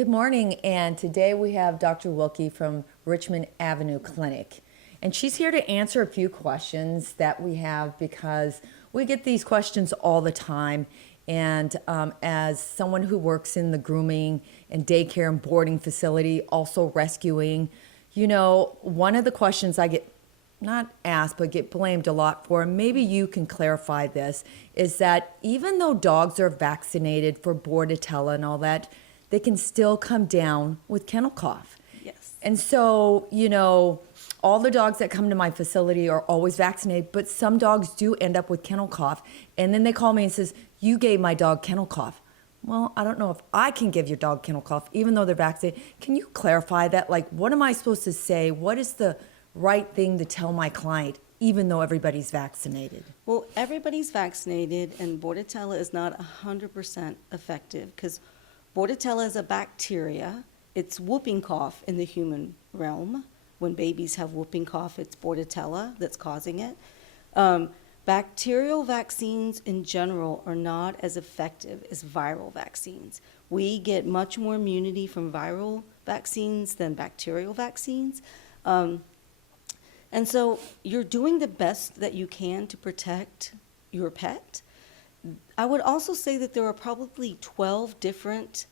Good morning, and today we have Dr. Wilkie from Richmond Avenue Clinic. And she's here to answer a few questions that we have because we get these questions all the time. And as someone who works in the grooming and daycare and boarding facility, also rescuing, one of the questions I get not asked, but get blamed a lot for, and maybe you can clarify this, is that even though dogs are vaccinated for Bordetella and all that, they can still come down with kennel cough. Yes. And so, all the dogs that come to my facility are always vaccinated, but some dogs do end up with kennel cough. And then they call me and says, you gave my dog kennel cough. Well, I don't know if I can give your dog kennel cough, even though they're vaccinated. Can you clarify that? Like, what am I supposed to say? What is the right thing to tell my client, even though everybody's vaccinated? Well, everybody's vaccinated, and Bordetella is not 100% effective because Bordetella is a bacteria. It's whooping cough in the human realm. When babies have whooping cough, it's Bordetella that's causing it. Bacterial vaccines in general are not as effective as viral vaccines. We get much more immunity from viral vaccines than bacterial vaccines. And so you're doing the best that you can to protect your pet. I would also say that there are probably 12 different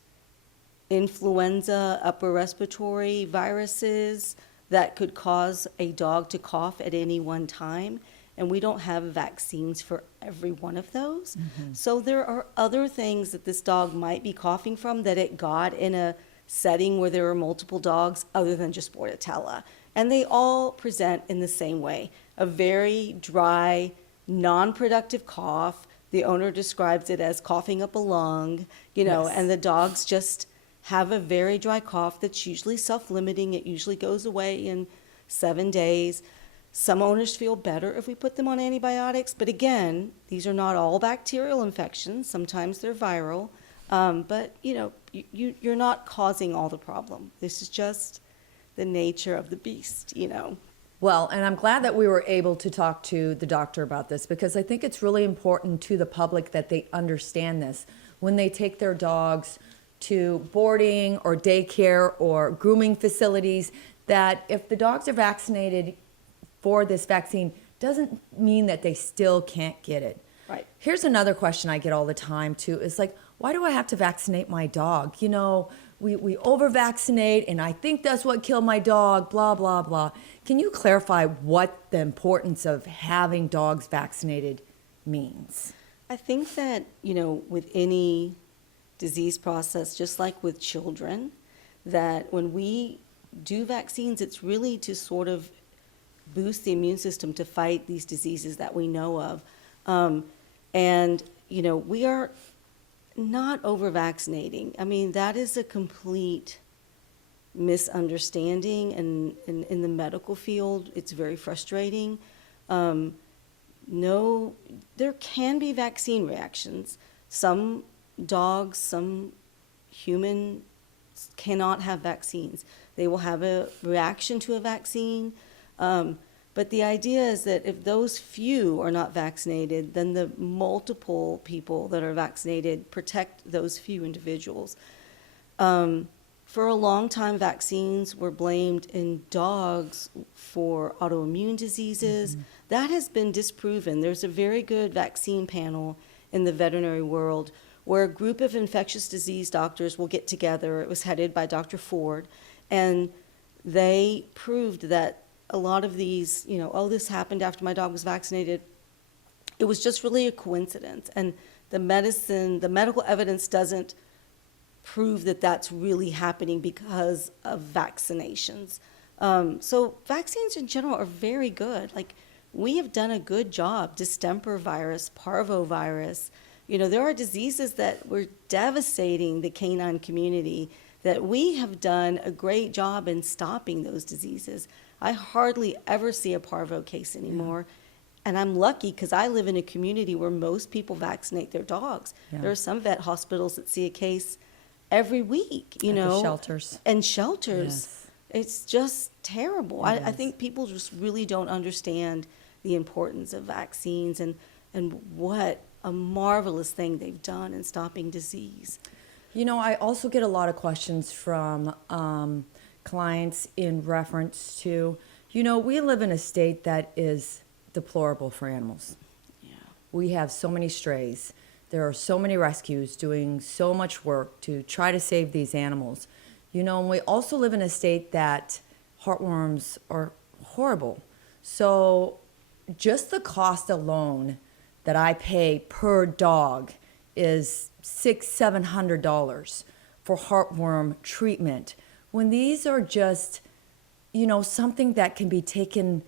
influenza, upper respiratory viruses that could cause a dog to cough at any one time, and we don't have vaccines for every one of those. Mm-hmm. So there are other things that this dog might be coughing from that it got in a setting where there are multiple dogs other than just Bordetella. And they all present in the same way, a very dry, non-productive cough. The owner describes it as coughing up a lung, Yes. And the dogs just have a very dry cough that's usually self-limiting. It usually goes away in 7 days. Some owners feel better if we put them on antibiotics, but again, these are not all bacterial infections. Sometimes they're viral, but you're not causing all the problem. This is just the nature of the beast, Well, and I'm glad that we were able to talk to the doctor about this because I think it's really important to the public that they understand this when they take their dogs to boarding or daycare or grooming facilities, that if the dogs are vaccinated for this vaccine doesn't mean that they still can't get it. Right. Here's another question I get all the time too, is like, why do I have to vaccinate my dog? We over-vaccinate, and I think that's what killed my dog, blah, blah, blah. Can you clarify what the importance of having dogs vaccinated means? I think that, with any disease process, just like with children, that when we do vaccines, it's really to sort of boost the immune system to fight these diseases that we know of. We are not over-vaccinating. I mean, that is a complete misunderstanding, and in the medical field, it's very frustrating. No, there can be vaccine reactions. Some dogs, some humans cannot have vaccines. They will have a reaction to a vaccine. But the idea is that if those few are not vaccinated, then the multiple people that are vaccinated protect those few individuals. For a long time, vaccines were blamed in dogs for autoimmune diseases. Mm-hmm. That has been disproven. There's a very good vaccine panel in the veterinary world where a group of infectious disease doctors will get together. It was headed by Dr. Ford, and they proved that a lot of these, this happened after my dog was vaccinated. It was just really a coincidence. And the medical evidence doesn't prove that that's really happening because of vaccinations. So vaccines in general are very good. Like, we have done a good job. Distemper virus, parvovirus. There are diseases that were devastating the canine community that we have done a great job in stopping those diseases. I hardly ever see a parvo case anymore. Yeah. And I'm lucky because I live in a community where most people vaccinate their dogs. Yeah. There are some vet hospitals that see a case every week, At the shelters. And shelters. Yes. It's just terrible. I think people just really don't understand the importance of vaccines and what a marvelous thing they've done in stopping disease. You know, I also get a lot of questions from clients in reference to, you know, we live in a state that is deplorable for animals. Yeah. We have so many strays. There are so many rescues doing so much work to try to save these animals. You know, and we also live in a state that heartworms are horrible. So just the cost alone that I pay per dog is $700 for heartworm treatment. When these are just, you know, something that can be taken